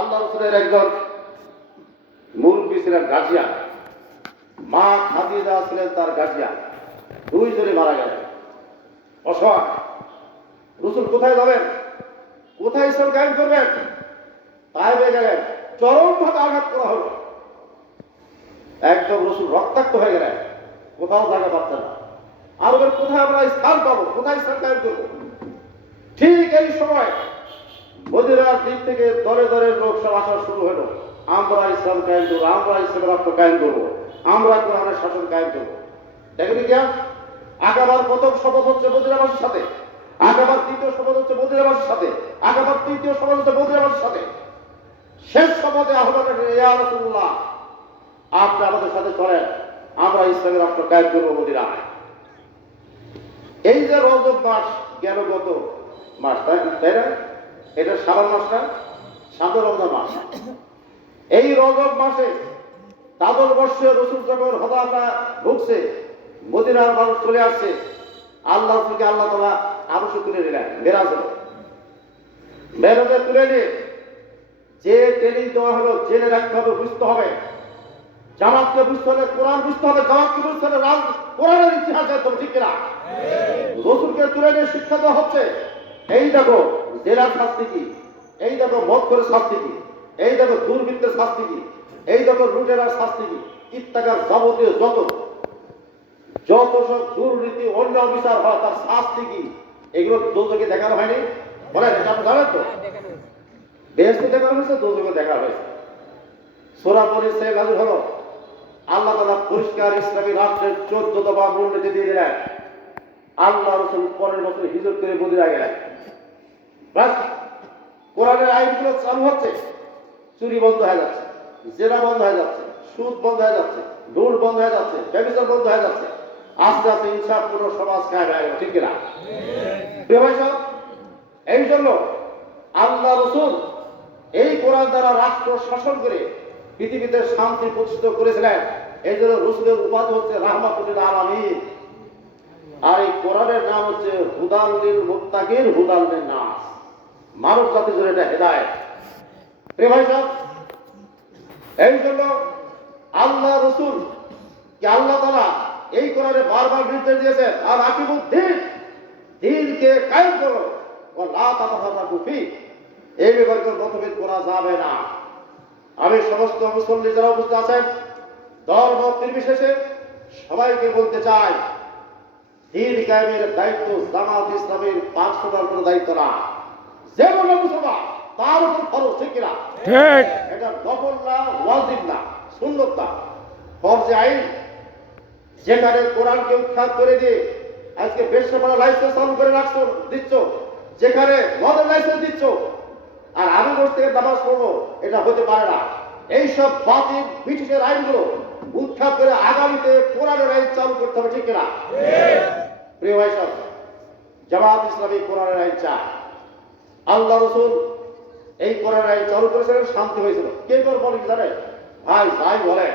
আল্লাহ রাসূলের একজন মুরব্বী ছিলেন গাজিয়া, মা খাদিজা ছিলেন তার গাজিয়া, দুইজনে মারা গেলেন। অসহায় রাসূল কোথায় যাবেন, কোথায় ইসলাম কায়েম করবেন? তায়েফে গেলেন, চরমভাবে আঘাত করা হলো, একদম রাসূল রক্তাক্ত হয়ে গেলেন, কোথাও জায়গা পাচ্ছেন না। আরবের কোথায় আমরা স্থান পাবো, কোথায় ইসলাম কায়েম করবো? ঠিক এই সময় মদিনার দিক থেকে দলে দলে লোক সব আসা শুরু হলো, আমরা ইসলাম কায়েম করবো, আমরা ইসলামের রাষ্ট্র কায়েম করবো, আমরা কোরআনের শাসন কায়েম করবো। দেখেন কি আকাবার প্রথম শপথ হচ্ছে মদিনাবাসীর সাথে, আকাবার দ্বিতীয় শপথ হচ্ছে মদিনাবাসীর সাথে, আকাবার তৃতীয় শপথ হচ্ছে মদিনাবাসীর সাথে। শেষ শপথে আহ্বান করেন, ইয়া রাসূলুল্লাহ, আপনি আমাদের সাথে চলেন, আমরা ইসলামের রাষ্ট্র কায়েম করবো মদিনায়। এই যে রজব মাস গেল, গত মাস, তাই না? এটা শাবান মাস না, সামনে রমজান মাস। এই রজব মাসে তাদর বর্ষে রাসূল যখন হযরত ঢুকছে, মদিনার মানুষ চলে আসছে, আল্লাহ থেকে আল্লাহ তাআলা আরশে তুলে নিলেন, মেরাজ হলো। মেরাজে তুলে নিয়ে যে ট্রেনিং দেওয়া হলো, জেনে রাখতে হবে, বুঝতে হবে, জামাতকে বুঝতে হলে কোরআন বুঝতে হবে, জামাতকে বুঝতে হলে কোরআনের ইতিহাস জানতে হবে, ঠিক কিনা? রাসূলকে তুলে নিয়ে শিক্ষা দেওয়া হচ্ছে, এই দেখো জেলার শাস্তি কি, এই দেখো মদ করে শাস্তি কি, এই দেখো দুর্বৃত্তের শাস্তি কি, এই দেখো লুটেরার শাস্তি কি, ইত্যাকার যাবতীয় যত সব দুর্নীতি অন্য বিচার হয় তার শাস্তি কি, এগুলো দোজখে দেখানো হয়নি? বলেন, এটা আপনি জানেন তো? বেহেশতে দেখানো হয়েছে, দোজখে দেখা হয়েছে। সূরা বনী ইসরাঈল নাযিল হলো, আল্লাহ তাআলা পরিষ্কার ইসলামী রাষ্ট্রের 14 দফা মূলনীতি দিয়ে দিলেন। আল্লাহ রাসূল পরের বছর হিজরত করে মদিনায় গেলেন। বাস, কোরআনের আইনগুলো চালু হচ্ছে, চুরি বন্ধ হয়ে যাচ্ছে, জেনা বন্ধ হয়ে যাচ্ছে, সুদ বন্ধ হয়ে যাচ্ছে, লুট বন্ধ হয়ে যাচ্ছে, ব্যভিচার বন্ধ হয়ে যাচ্ছে, আস্তে আস্তে ইনসাফ পুরো সমাজ কায়েম হয়ে গেল, ঠিক কিনা? প্রিয় ভাই সাহেব, এই জন্য আল্লাহ রাসূল এই কোরআন দ্বারা রাষ্ট্র শাসন করে পৃথিবীতে শান্তি প্রতিষ্ঠিত করেছিলেন। এই জন্য রাসূলের উপাধি হচ্ছে রাহমাতুল লিল আলামিন, আর এই কোরআনের নাম হচ্ছে হুদাল লিল মুত্তাকিন, হুদাল লিন নাস, মানব জাতির জন্য এটা হেদায়েত। প্রিয় ভাই সাহেব, এই জন্য আল্লাহ রাসূল কি আল্লাহ তাআলা এই কোরআনে বারবার নির্দেশ দিয়েছেন, আর আকিমুদ্দিন, দ্বীনকে কায়েম করো, ওয়া লা তাতাফাররাকু ফি, এই ব্যাপারে কোনো মতভেদ করা যাবে না। আমি সমস্ত মুসল্লি যারা উপস্থিত আছেন, দল মত নির্বিশেষে সবাইকে বলতে চাই, দ্বীন কায়েমের দায়িত্ব জামাত ইসলামের পার্সোনাল কোনো দায়িত্ব না, যে কোনো মুসলমান তার উপর ফরজ, ঠিক কিনা? ঠিক। এটা নফল না, ওয়াজিব না, সুন্নত না, ফরজে আইন। যেখানে কোরআনকে উৎখাত করে দিয়ে আজকে বেশ্যা লাইসেন্স চালু করে রাখছো, দিচ্ছ, যেখানে মদের লাইসেন্স দিচ্ছ, আর আমি বসে থেকে নামাজ পড়বো, এটা হতে পারে না। এইসব বাতিল ব্রিটিশের আইনগুলো উৎখাত করে আগামীতে কোরআনের আইন চালু করতে হবে, ঠিক কিনা? প্রিয় ভাই সব, জামাত ইসলামী কোরআনের আইন চায়। আল্লাহ রাসূল এই কোরআনের আইন চালু করেছিলেন, শান্তি হয়েছিল। কে করে বলে জানে ভাই, যাই বলে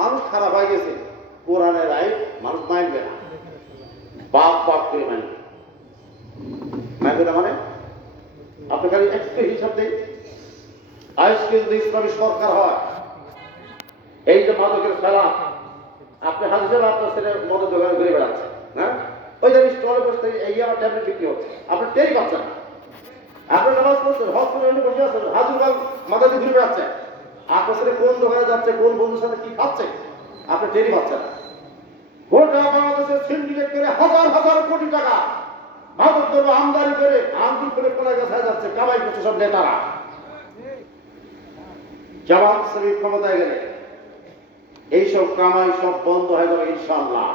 মানুষ খারাপ হয়ে গেছে, কোরআনের আইন মানুষ মানবে না, বাপ বাপ করে মানবে না। মানে আপনি খালি একটু হিসাব দিন, আজকে যদি ইসলামী সরকার হয়, এই যে মাদকের খেলা, আপনি হাদিসে আপনার ছেলে মদের দোকানে ঘুরে বেড়াচ্ছে, হ্যাঁ, ওই যে স্টলে বসে এই আমার ট্যাবলেট বিক্রি হচ্ছে, আপনি টেরই পাচ্ছেন না। আপনি নামাজ পড়ছেন, হসপিটালে বসে আছেন, হাজুরগাল মাথা দিয়ে ঘুরে বেড়াচ্ছে, আপনার ছেলে কোন দোকানে যাচ্ছে, কোন বন্ধুর সাথে কি খাচ্ছে, আপনি টেরই পাচ্ছেন না। গোটা বাংলাদেশের সিন্ডিকেট করে হাজার হাজার কোটি টাকা মাদক দ্রব্য আমদানি করে আন্দোলন করে পড়ে গেছে যাচ্ছে, কামাই করছে সব নেতারা। জামাত ইসলামী ক্ষমতায় গেলে এইসব কামাই সব বন্ধ হয়ে যাবে ইনশাআল্লাহ।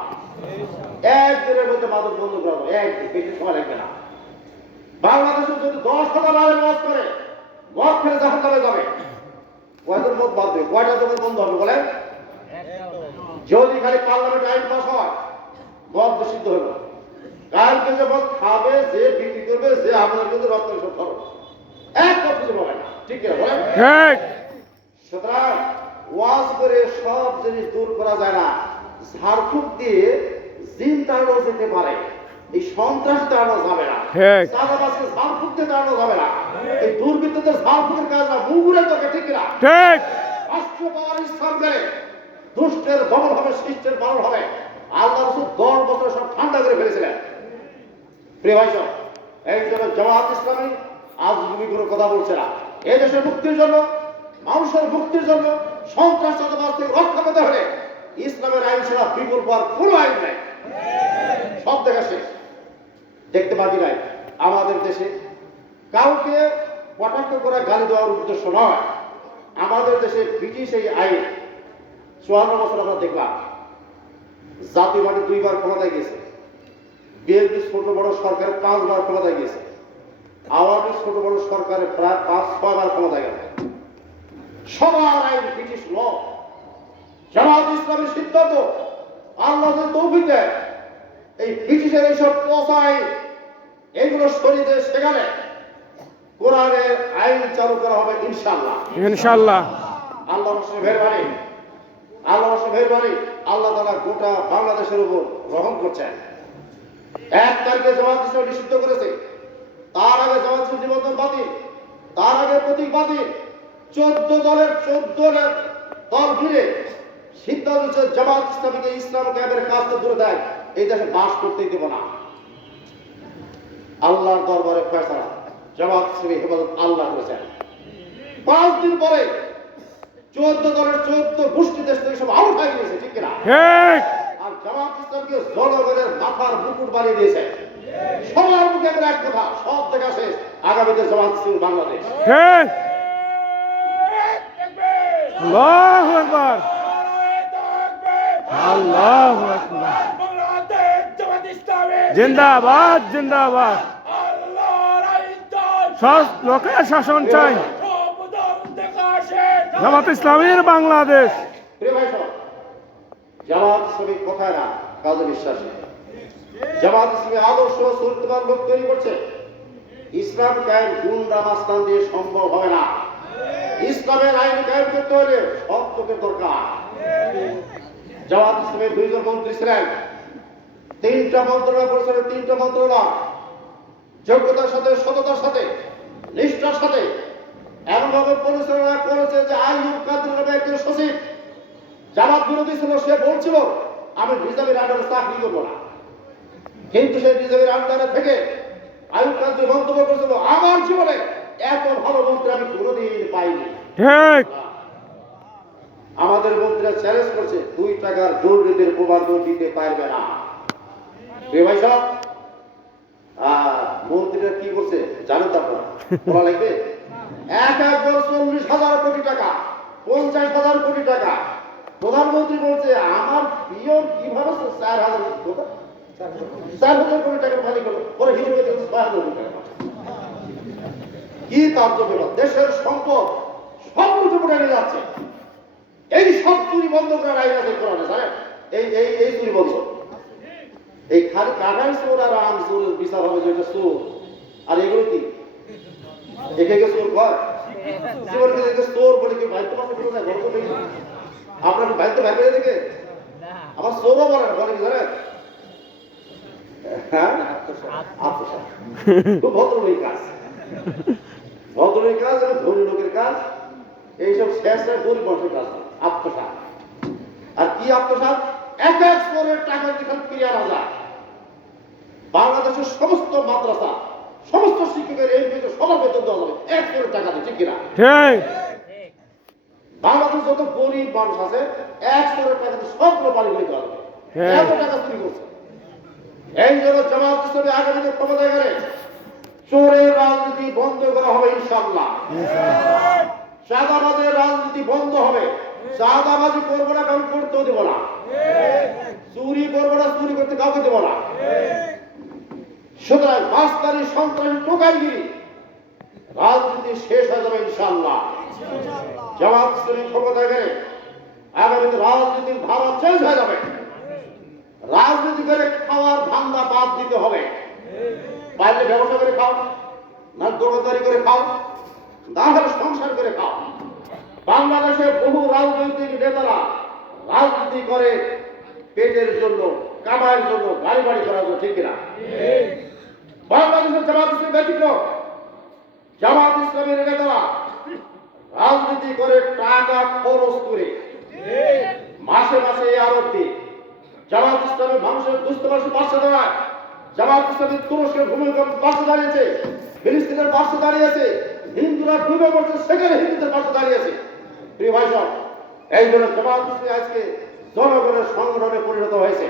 একদিনের মধ্যে মাদক বন্ধ করবো, একদিন, বেশি সময় লাগবে না। বাংলাদেশে যদি 10,000 আলেম ওয়াজ করে, মদ খেলে জাহান্নামে যাবে, কয়জন মদ বাদ দেবে, কয়টা দোকান বন্ধ হবে বলে? যদি খালি পার্লামেন্ট আইন পাস হয়, মদ নিষিদ্ধ হইল। কালকে যে মদ খাবে, যে বিক্রি করবে, যে আমাদের কিন্তু রক্ত সব ধরো, এক কিছু বলে না, ঠিক আছে বলেন? সুতরাং ওয়াজ করে সব জিনিস দূর করা যায় না। ঝাড়ফুঁক দিয়ে জিন তাড়ানো যেতে পারে, এই সন্ত্রাস তাড়ানো যাবে না, চাঁদাবাজকে ঝাড়ফুঁক দিয়ে তাড়ানো যাবে না, এই দুর্বৃত্তদের ঝাড়ফুঁকের কাজ না, মুগুরের তোকে ঠিক। রাষ্ট্র পাওয়ার ইসলাম গেলে দুষ্টের দমন হবে, শিষ্টের পালন হবে। আল্লাহ রসুল 10 বছর সব ঠান্ডা করে ফেলেছিলেন। প্রিয় ভাই সব, এই জন্য জামাত ইসলামী আজগুবি কোনো কথা বলছে না। এই দেশের মুক্তির জন্য, মানুষের মুক্তির জন্য, সন্ত্রাসবাদ থেকে রক্ষা পেতে হলে ইসলামের আইন ছাড়া বিকল্প আর কোনো আইন নাই। সব দেখা শেষ, দেখতে পাবি নাই আমাদের দেশে কাউকে কটাক্ষ করা, গালি দেওয়ার উদ্দেশ্য নয়। আমাদের দেশে ব্রিটিশ এই আইন 54 বছর আমরা দেখলাম। জাতীয় পার্টি 2 বার ক্ষমতায় গেছে, বিএনপি ছোট বড় সরকারের 5 বার ক্ষমতায় গেছে, আওয়ামী ছোট বড় সরকারের প্রায় 5-6 বার ক্ষমতায় গেছে। সবার আইন ব্রিটিশ ল। জামাত ইসলামের সিদ্ধান্ত আল্লাহ যদি তৌফিক দেয়, এই ব্রিটিশের এইসব পচা আইন এগুলো শরীরে সেখানে কোরআনের আইন চালু করা হবে ইনশাআল্লাহ। ইনশাআল্লাহ। আল্লাহ রসুলের মেহরবানি, আল্লাহ রসুলের মেহরবানি, আল্লাহ তাআলা গোটা বাংলাদেশের উপর রহম করছেন। 1 তারিখে জামাত ইসলাম নিষিদ্ধ করেছে, তার আগে জামাত ইসলাম নিবন্ধন বাতিল, তার আগে প্রতীক বাতিল। 14 দলের 14 দল ঘিরে সিদ্ধান্ত হচ্ছে জামাত ইসলামীকে ইসলাম কায়েমের কাজ তো দূরে দেয়, এই দেশে বাস করতেই দেব না। আল্লাহর দরবারে ফয়সালা, জামাত ইসলামী হেফাজত আল্লাহ করেছেন। 5 দিন পরে 14 দলের 14 গোষ্ঠী দেশ থেকে সব আউট হয়ে গিয়েছে, ঠিক কিনা? ঠিক। আর জামাত ইসলামকে জনগণের মাথার মুকুট বানিয়ে দিয়েছে। সবার মুখে একটা এক কথা, সব দেখা শেষ, আগামীতে জামাত ইসলামী বাংলাদেশ। ঠিক। আল্লাহু আকবার, আল্লাহু আকবার। জিন্দাবাদ, জিন্দাবাদ। লোকের শাসন চাই, জামাত ইসলামীর বাংলাদেশ। প্রিয় ভাই সব, জামাত ইসলামী কোথায় না কাজে বিশ্বাসী। জামাত ইসলামী আদর্শ চরিত্রবান লোক তৈরি করছে। ইসলাম কায়েম গুন্ডা মাস্তান দিয়ে সম্ভব হবে না। ইসলামের আইন কায়েম করতে হলে সব লোকের দরকার। জামাত ইসলামের 2 জন মন্ত্রী ছিলেন, 3টা মন্ত্রণালয় পরিচালনা, 3টা মন্ত্রণালয় যোগ্যতার সাথে, সততার সাথে, নিষ্ঠার সাথে এমনভাবে পরিচালনা করেছে যে আইয়ুব কাদের নামে একজন সচিব জামাত বিরোধী ছিল, সে বলছিল আমি রিজার্ভের আন্ডারে চাকরি করবো না, কিন্তু সেই রিজার্ভের আন্ডারে থেকে আইয়ুব কাদের মন্তব্য করেছিল আমার জীবনে এত ভালো মন্ত্রী আমি কোনোদিন পাইনি। ঠিক। আমাদের মন্ত্রীরা চ্যালেঞ্জ করছে 2 টাকার দুর্নীতির প্রমাণ দিতে পারবে না। ভাই সাহেব, মন্ত্রীরা কি করছে জানেন তো আপনারা? বলা লাগবে? এক একজন 40,000 কোটি টাকা, 50,000 কোটি টাকা। প্রধানমন্ত্রী বলছে আমার পিয়ন কিভাবে 4,000 কোটি টাকা মালিক হলো, পরে হিসেবে 6,000 কোটি টাকা। কি তাজ্জব! দেশের সম্পদ সব লুটে পুটে নিয়ে যাচ্ছে। এই সব চুরি বন্ধ করার আইন আছে কোরআনে, জানেন? এই চুরি বন্ধ। এই খালি কাটাই চোর আর আম চোরের বিচার হবে, যেটা চোর। আর এগুলো কি একে চোর কয়? জীবনকে দেখে চোর বলে কি ভাইতে পারছে? আপনার কি ভাইতে ভাই পেয়ে দেখে আমার চোরও বলে না, বলে কি জানেন? হ্যাঁ, আত্মসাৎ। খুব ভদ্রলোক কাজ, ভদ্রলোক কাজ এবং ধনী লোকের কাজ। এইসব শেষ গরিব মানুষের কাজ আত্মসাৎ। আর কি আত্মসাৎ? এক এক চোরের টাকা যেখানে ফিরে আনা যায়। বাংলাদেশের সমস্ত মাদ্রাসা, সমস্ত শিক্ষকের এই সবার বেতন দেওয়া যাবে 1 কোটি টাকা দিয়ে, ঠিক কিনা? বাংলাদেশ যত গরিব মানুষ আছে 1 কোটি টাকা দিয়ে সবগুলো বাড়ি করে দেওয়া যাবে। এত টাকা চুরি করছে। এই জন্য জামাত ইসলামী আগামীতে ক্ষমতায় গেলে চোরের রাজনীতি বন্ধ করা হবে ইনশাআল্লাহ। চাঁদাবাজের রাজনীতি বন্ধ হবে। চাঁদাবাজি করবো না, কাউকে করতেও দেবো না। চুরি করবো না, চুরি করতে কাউকে দেবো না। সুতরাং মাস্তানি, সন্ত্রাসী, টোকাইগিরি রাজনীতি শেষ হয়ে যাবে ইনশাআল্লাহ। জামাত ইসলামী ক্ষমতায় গেলে আগামীতে রাজনীতির ধারা চেঞ্জ হয়ে যাবে। রাজনীতি করে খাওয়ার ধান্দা বাদ দিতে হবে। বাইরে ব্যবসা করে খাও, না দোকানদারি করে খাও, না হলে সংসার করে খাও। বাংলাদেশে বহু রাজনৈতিক নেতারা রাজনীতি করে পেটের জন্য, কামাইয়ের জন্য, গাড়ি বাড়ি করার জন্য, ঠিক কিনা? বাংলাদেশের জামাত ইসলামী ব্যতিক্রম। জামাত ইসলামের নেতারা রাজনীতি রাজনীতি করে টাকা খরচ করে মাসে মাসে এই আরোপ দিয়ে জামাত ইসলামের মানুষের দুস্থ মানুষের পাশে দাঁড়ায়, জামাত ইসলামের তুরস্কের ভূমিকা পাশে দাঁড়িয়েছে, ফিলিস্তিনের পাশে দাঁড়িয়েছে, হিন্দুরা ডুবে পড়ছে সেখানে হিন্দুদের পাশে দাঁড়িয়েছে। প্রিয় ভাই সব, এই জন্য জামাত ইসলামী আজকে জনগণের সংগঠনে পরিণত হয়েছে।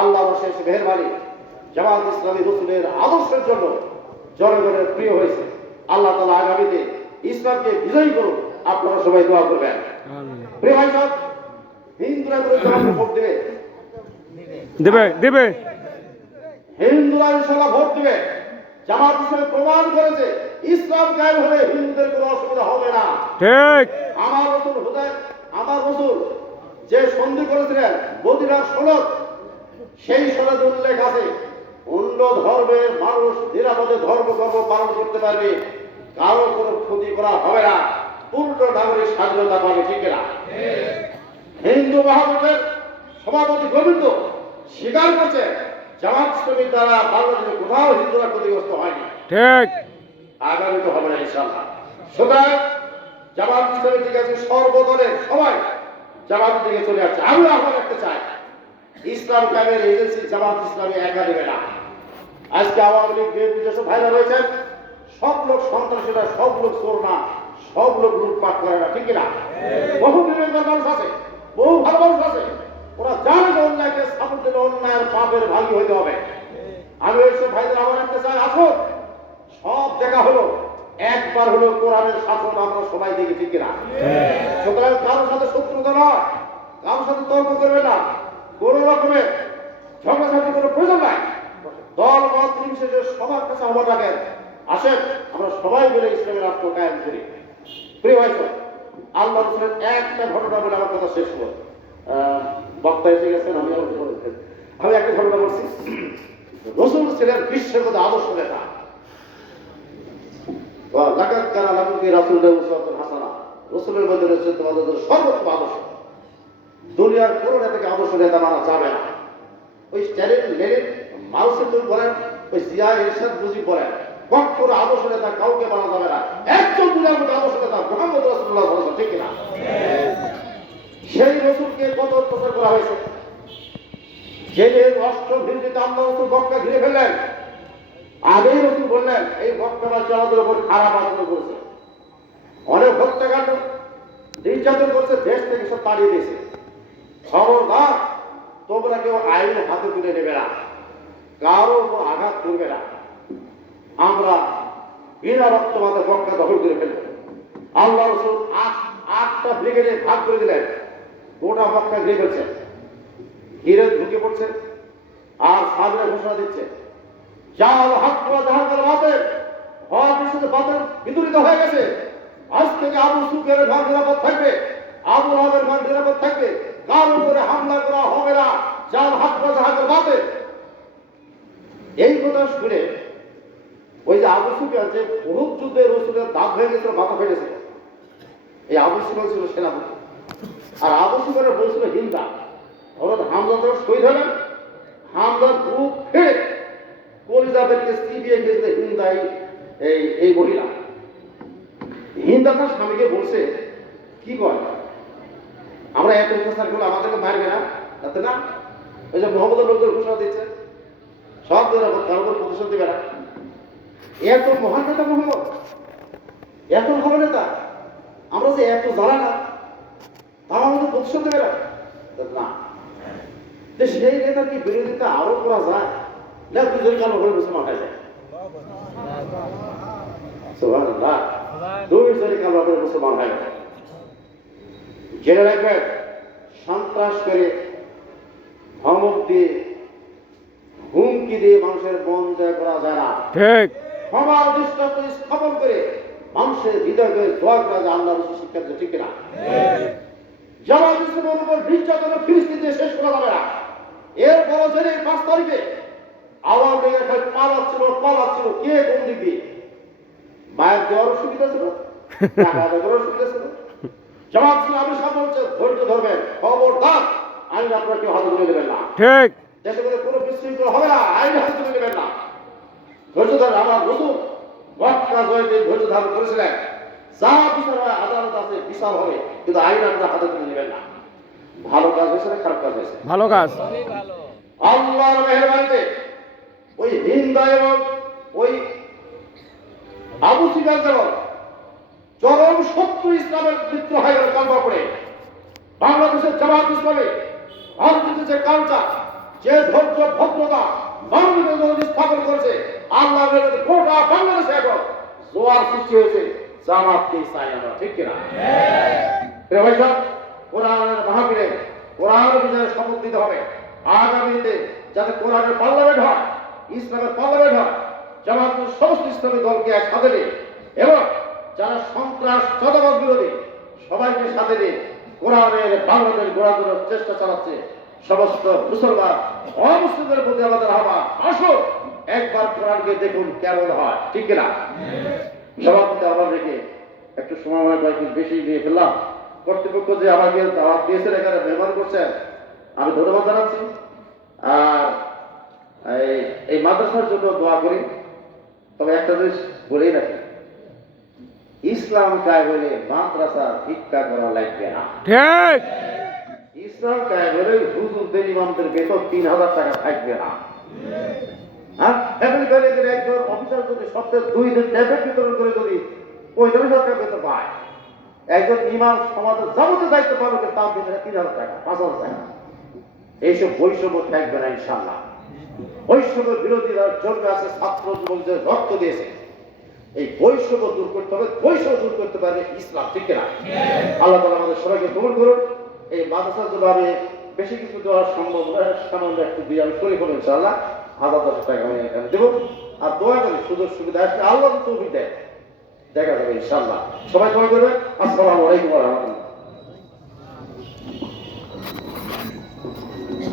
আল্লাহর শেষ মেহেরবানি, জামাত ইসলামী রসুলের আদর্শের জন্য জনগণের প্রিয় হয়েছে। আল্লাহ তাআলা আগামীতে ইসলামকে বিজয়ী করুন, আপনারা সবাই দোয়া করবেন। প্রিয় ভাই সব, হিন্দুরা করে জনগণ ভোট দেবে, দেবে দেবে হিন্দুরা ইনশাআল্লাহ ভোট দেবে। জামাত ইসলামী প্রমাণ করেছে ইসলাম কায়েম হলে হিন্দুদের কোনো অসুবিধা হবে না। ঠিক। আমার রসুল যে সন্ধি করেছিলেন মদিনার সনদ, সেই সনদ উল্লেখ আছে অন্য ধর্মের মানুষ নিরাপদে ধর্মকর্ম পালন করতে পারবে, কারো কোনো ক্ষতি করা হবে না, পূর্ণ নাগরিক স্বাধীনতা পাবে। ঠিক না? হিন্দু মহাজোটের সভাপতি গোবিন্দ স্বীকার করছে জামাত ইসলামীর দ্বারা বাংলাদেশে কোথাও হিন্দুরা ক্ষতিগ্রস্ত হয়নি, ঠিক। আগামী তো হবে না ইনশাআল্লাহ। সুতরাং জামাত ইসলামী দিকে আছে সর্বদলের সবাই জামাতের দিকে চলে আসছে। আমি আহ্বান রাখতে চাই, ইসলাম কায়েমের এজেন্সি জামাত ইসলামী একা দেবে না। আজকে আওয়ামী লীগ বিএনপি যেসব ভাইরা রয়েছেন, সব লোক সন্ত্রাসীরা, সব লোক চোর না, সব লোক লুটপাট করে না। ঠিক না? বহু বিবেকবান মানুষ আছে, বহু ভালো মানুষ আছে, ওরা জানে যে অন্যায়কে সাপোর্ট দিলে অন্যায়ের পাপের ভাগী হইতে হবে। আমি ওইসব ভাইদের আহ্বান রাখতে চাই, আসুন সব দেখা হলো, একবার হলো কোরআনের শাসন আমরা সবাই দেখি। ঠিক না? সুতরাং কারোর সাথে শত্রুতা নয়, কারোর সাথে তর্ক করবে না, কোন রকমের ঝগড়াঝাটি কোনো প্রয়োজন নাই। দল মত নির্বিশেষে সবার কাছে আহ্বান রাখেন, আসেন আমরা সবাই মিলে ইসলামের রাষ্ট্র কায়েম করি। প্রিয় ভাই সব, আল্লাহ রসুলের একটা ঘটনা বলে আমার কথা শেষ করব। বক্তা এসে গেছেন, আমি একটা ঘটনা বলছি। রসুল ছিলেন বিশ্বের মধ্যে আদর্শ নেতা। রসুলের মধ্যে রয়েছে তোমাদের সর্বোত্তম আদর্শ। দুনিয়ার কোন নেতাকে আদর্শ নেতা মানা যাবে না। ওই স্ট্যালিন, লেনিন, মাও সেতুং বলেন, ওই জিয়া, এরশাদ, মুজিব বলেন, কখনো আদর্শ নেতা কাউকে মানা যাবে না। একজন দুনিয়ার মধ্যে আদর্শ নেতা মুহাম্মদ রাসূলুল্লাহ সাল্লাল্লাহু আলাইহি ওয়াসাল্লাম। ঠিক না? সেই রসুলকে কত অত্যাচার করা হয়েছে। জেলের অষ্টম হিজরিতে আল্লাহ রসুল মক্কা ঘিরে ফেললেন। আগেই রসুল বললেন এই মক্কাবাসী আমাদের উপর খারাপ আচরণ করেছে, অনেক হত্যাকাণ্ড নির্যাতন করছে, দেশ থেকে সব তাড়িয়ে দিয়েছে। খবরদার, তোমরা কেউ আইন হাতে তুলে নেবে না, কারো উপর আঘাত করবে না। আমরা বিনা রক্তপাতে মক্কা দখল করে ফেলব। আল্লাহ রসুল আটটা ব্রিগেডে ভাগ করে দিলেন, গোটা মক্কা ঘিরে ফেলছে, ঘিরে ঢুকে পড়ছে, আর সামনে ঘোষণা দিচ্ছে জাল হাক্কুয়া জাহাঙ্গার বাতের হওয়ার পিছনে বাতের বিদুরিত হয়ে গেছে। আজ থেকে আবু সুফিয়ানের ঘর নিরাপদ থাকবে, আবু লাহাবের ঘর নিরাপদ থাকবে, কার উপরে হামলা করা হবে না, জাল হাক্কুয়া জাহাঙ্গার বাতের। এই কথা শুনে ওই যে আবু সুফিয়ান, যে বহুত যুদ্ধে রসুলের দাঁত হয়ে গেছিল, মাথা ফেটেছিল, এই আবু সুফিয়ান ছিল সেনাপতি, আর আবু সুফিয়ানের বলছিল হিন্দা। অর্থাৎ হামলা যখন শহীদ হলেন, হামলার বুক ফেটে কলিজাদেরকে চিবিয়ে গেছে হিন্দাই এই মহিলা। হিন্দা তার স্বামীকে বলছে, কি করে আমরা এত অত্যাচার করলে আমাদেরকে মারবে না? তাতে না, ওই যে মোহাম্মদ লোকদের ঘোষণা দিচ্ছে, সব নিরাপদ, কারোর উপর প্রতিশোধ দেবে না। এত মহান নেতা মোহাম্মদ, এত ভালো নেতা, আমরা যে এত জানা না, তার আমাদের প্রতিশোধ দেবে না। না, সেই নেতার কি বিরোধিতা আরো করা যায় না? দুজন কালো করে মুসলমান হয়ে যায়। সুবহানাল্লাহ, দুজন কালো করে মুসলমান হয়ে যায়। জেনে রাখবেন, সন্ত্রাস করে, ধমক দিয়ে, হুমকি দিয়ে মানুষের মন জয় করা যায় না। ঠিক। ক্ষমার দৃষ্টান্ত স্থাপন করে মানুষের হৃদয়কে জয় করা যায়। আল্লাহ রসুল শিক্ষা দিয়েছে। ঠিক না? জামাত ইসলামের উপর নির্যাতন ফিলিস্তিনে শেষ করা যাবে না। এরপর জেনে 5 তারিখে আওয়ামী লীগের পালাচ্ছিল কে কোন দিক দিয়ে? মায়ের দেওয়ার সুবিধা ছিল, টাকা দেওয়ার সুবিধা ছিল। জামাত ইসলাম আমি সব বলছে, ধৈর্য ধরবেন, খবরদার আইন আপনারা কেউ হাতে তুলে দেবেন না। ঠিক। দেশে মধ্যে কোনো বিশৃঙ্খলা হবে না, আইন হাতে তুলে দেবেন না। ধৈর্য ধরেন। আমার রসুল মক্কা জয়তে ধৈর্য ধারণ করেছিলেন। যা বিচার হয় আদালত আছে, বিচার হবে, কিন্তু আইন আপনার হাতে তুলে নেবেন না। ভালো কাজ হয়েছে না খারাপ কাজ হয়েছে? ভালো কাজ। আল্লাহর মেহেরবানিতে ওই হিন্দা এবং ওই আবু সুফিয়ান যেমন চরম শত্রু ইসলামের বিদ্রোহ হয়ে গেল কলমা পড়ে, বাংলাদেশের জামাত ইসলামে ভারতের যে কালচার, যে ধৈর্য ভদ্রতা বাংলাদেশ স্থাপন করেছে, আল্লাহ গোটা বাংলাদেশে এখন জোয়ার সৃষ্টি হয়েছে। জামাতকে চাই আমরা, ঠিক কিনা? কোরআনের মাহফিলে কোরআন বিজয়ের শপথ দিতে হবে। আগামীতে যাতে কোরআনের পার্লামেন্ট হয়, ইসলামের পার্লামেন্ট হয়, জামাতের সমস্ত ইসলামী দলকে একসাথে নিয়ে এবং যারা সন্ত্রাস চাঁদাবাজ বিরোধী সবাইকে সাথে নিয়ে কোরআনের বাংলাদেশ গড়া তোলার চেষ্টা চালাচ্ছে। সমস্ত মুসলমান অমুসলিমদের প্রতি আমাদের আহ্বান, আসো একবার কোরআনকে দেখুন কেমন হয়, ঠিক কিনা? সভাপতি আহ্বান রেখে একটু সময় কয়েকদিন বেশি দিয়ে ফেললাম। কর্তৃপক্ষ যে আমাকে দাওয়াত দিয়েছেন, এখানে মেহমান করছেন, আমি ধন্যবাদ জানাচ্ছি। আর এই মাদ্রাসার জন্য দোয়া করি। তবে একটা জিনিস বলেই রাখি, ইসলাম কায় বলে মাদ্রাসা ভিক্ষা করা লাগবে না। ঠিক। ইসলাম কায় বলে হুজুরদের ইমামদের বেতন ৩,০০০ টাকা থাকবে না। হ্যাঁ, এখন একজন অফিসার যদি সপ্তাহে 2 দিন ট্যাবলেট বিতরণ করে যদি 45,০০০ টাকা বেতন পায়, একজন ইমাম সমাজের যাবতীয় দায়িত্ব পালনের তার দিনে ৩,০০০ টাকা, ৫,০০০ টাকা। এইসব বৈষম্য থাকবে না ইনশাআল্লাহ। বৈষম্য বিরোধীরা জন্য আছে ছাত্র যুবকদের রক্ত দিয়েছে। এই বৈষম্য দূর করতে হবে, বৈষম্য দূর করতে পারবে ইসলাম, ঠিক না? আল্লাহ তাআলা আমাদের সবাইকে কবুল করুন। এই মাদ্রাসার জন্য আমি বেশি কিছু দেওয়া সম্ভব নয়, সামান্য একটু দিয়ে আমি শরীর হবো ইনশাআল্লাহ। 1000 টাকা আমি এখানে দেবো। আর দোয়া করি সুযোগ সুবিধা আসলে আল্লাহ তৌফিক দেয়, দেখা যাবে ইনশাআল্লাহ। সবাই দোয়া করবেন। আসসালামু আলাইকুম ওয়া রাহমাতুল্লাহ।